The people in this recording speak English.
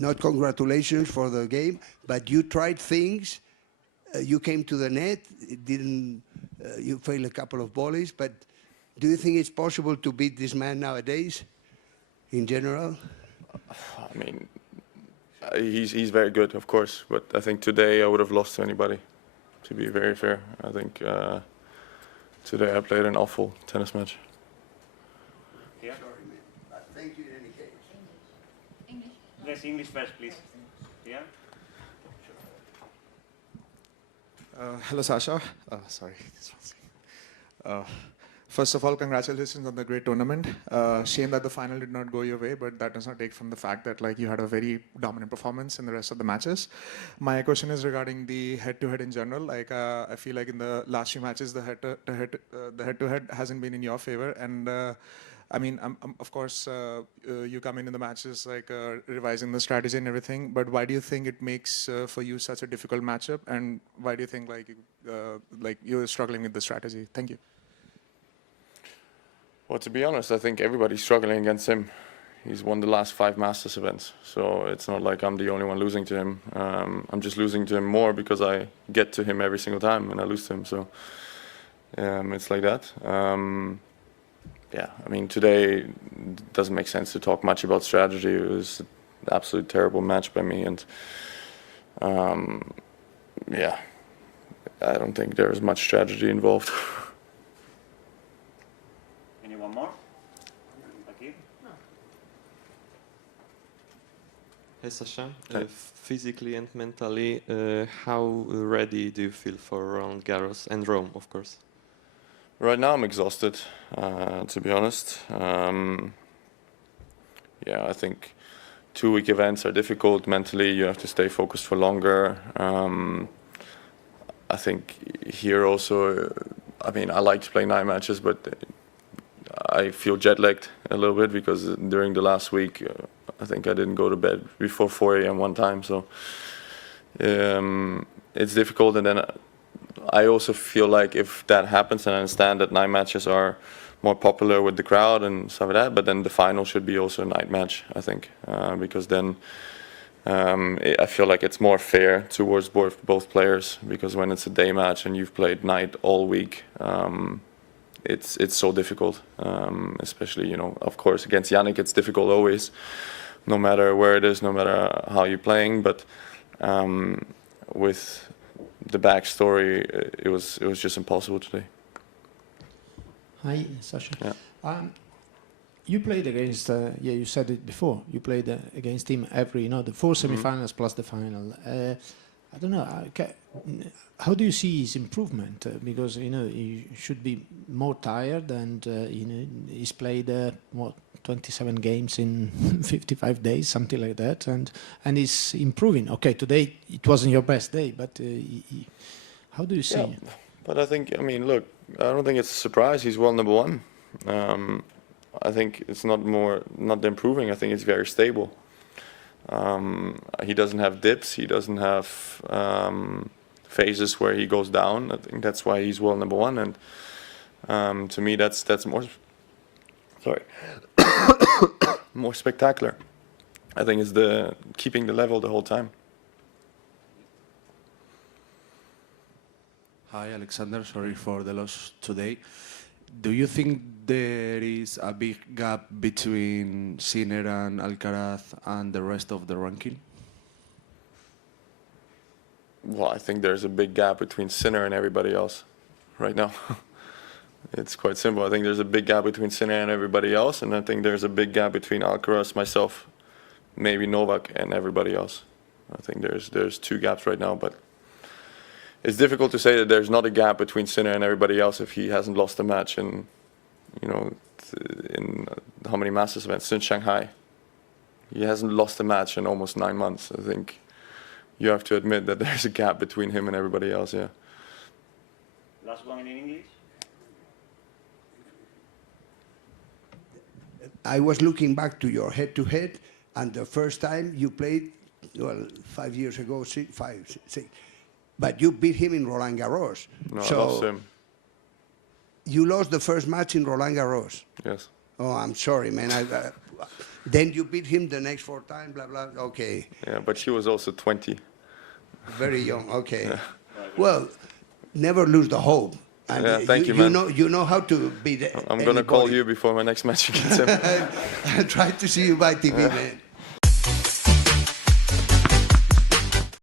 not congratulations for the game, but you tried things. You came to the net. It didn't. You failed a couple of volleys, but do you think it's possible to beat this man nowadays, in general? I mean, he's very good, of course, but I think today I would have lost to anybody, to be very fair. I think today I played an awful tennis match. Yeah. Sorry, man. But thank you in any case. English. Yes, English first, please. Yeah. Hello, Sasha. Sorry. First of all, congratulations on the great tournament. Shame that the final did not go your way, but that does not take from the fact that you had a very dominant performance in the rest of the matches. My question is regarding the head-to-head in general. I feel like in the last few matches, the head-to-head hasn't been in your favor, and I mean, of course, you come in the matches revising the strategy and everything. But why do you think it makes for you such a difficult matchup? And why do you think you're struggling with the strategy? Thank you. Well, to be honest, I think everybody's struggling against him. He's won the last 5 Masters events, so it's not like I'm the only one losing to him. I'm just losing to him more because I get to him every single time and I lose to him. So it's like that. Yeah, I mean, today it doesn't make sense to talk much about strategy. It was an absolutely terrible match by me, and yeah, I don't think there was much strategy involved. Anyone more? Aquí. Hey Sasha, Hi. physically and mentally, how ready do you feel for Roland Garros and Rome, of course? Right now I'm exhausted, to be honest. Yeah, I think 2-week events are difficult mentally. You have to stay focused for longer. I think here also, I mean, I like to play 9 matches, but I feel jet lagged a little bit because during the last week, I think I didn't go to bed before 4 a.m. one time. So it's difficult, and then I also feel like if that happens, and I understand that 9 matches are more popular with the crowd and stuff like that, but then the final should be also a night match, I think, because then I feel like it's more fair towards both players, because when it's a day match and you've played night all week, it's so difficult, especially, you know, of course, against Jannik it's difficult always, no matter where it is, no matter how you're playing, but with the backstory, it was just impossible today. Hi, Sasha. Yeah. You played against, yeah, you said it before, you played against him every, the 4 semifinals plus the final. I don't know, how do you see his improvement? Because, he should be more tired, and, he's played, 27 games in 55 days, something like that, and he's improving. Okay, today it wasn't your best day, but how do you see? Yeah, but I think, I mean, look, I don't think it's a surprise. He's world number 1. I think it's not improving. I think it's very stable. He doesn't have dips. He doesn't have phases where he goes down. I think that's why he's world number 1. And to me, that's more. Sorry. More spectacular. I think it's the keeping the level the whole time. Hi, Alexander. Sorry for the loss today. Do you think there is a big gap between Sinner and Alcaraz and the rest of the ranking? Well, I think there's a big gap between Sinner and everybody else right now. It's quite simple. I think there's a big gap between Sinner and everybody else, and I think there's a big gap between Alcaraz, myself, maybe Novak, and everybody else. I think there's 2 gaps right now, but it's difficult to say that there's not a gap between Sinner and everybody else if he hasn't lost a match in, in how many Masters events since Shanghai. He hasn't lost a match in almost 9 months. I think you have to admit that there's a gap between him and everybody else. Yeah. Last one in English. I was looking back to your head-to-head, and the first time you played, 5 years ago, 6, but you beat him in Roland Garros. No, so I lost him. You lost the first match in Roland Garros? Yes. Oh, I'm sorry, man. Then you beat him the next 4 times, blah, blah. Okay. Yeah, but she was also 20. Very young. Okay. Well, never lose the hope. And Yeah, thank you, man. You know how to beat I'm going to call anybody. you before my next match against him. I'll try to see you by TV, man.